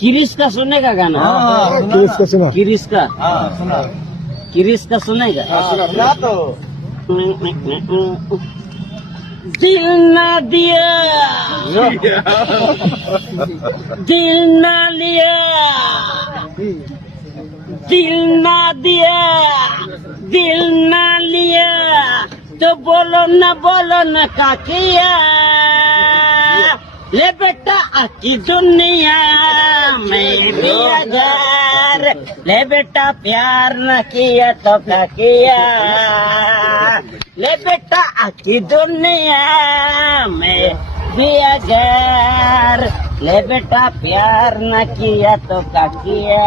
किरिस का सुनेगा गाना? किरिस का सुना। किरिस का सुना किरिस का सुनेगा? सुना तो दिल ना दिया, दिल ना लिया, दिल ना दिया, दिल ना लिया, तो बोलो न का किया। ले बेटा आकी दुनिया में भी अगर, ले बेटा प्यार न किया तो क्या किया। ले बेटा आकी दुनिया में भी अगर, ले बेटा प्यार न किया तो क्या किया।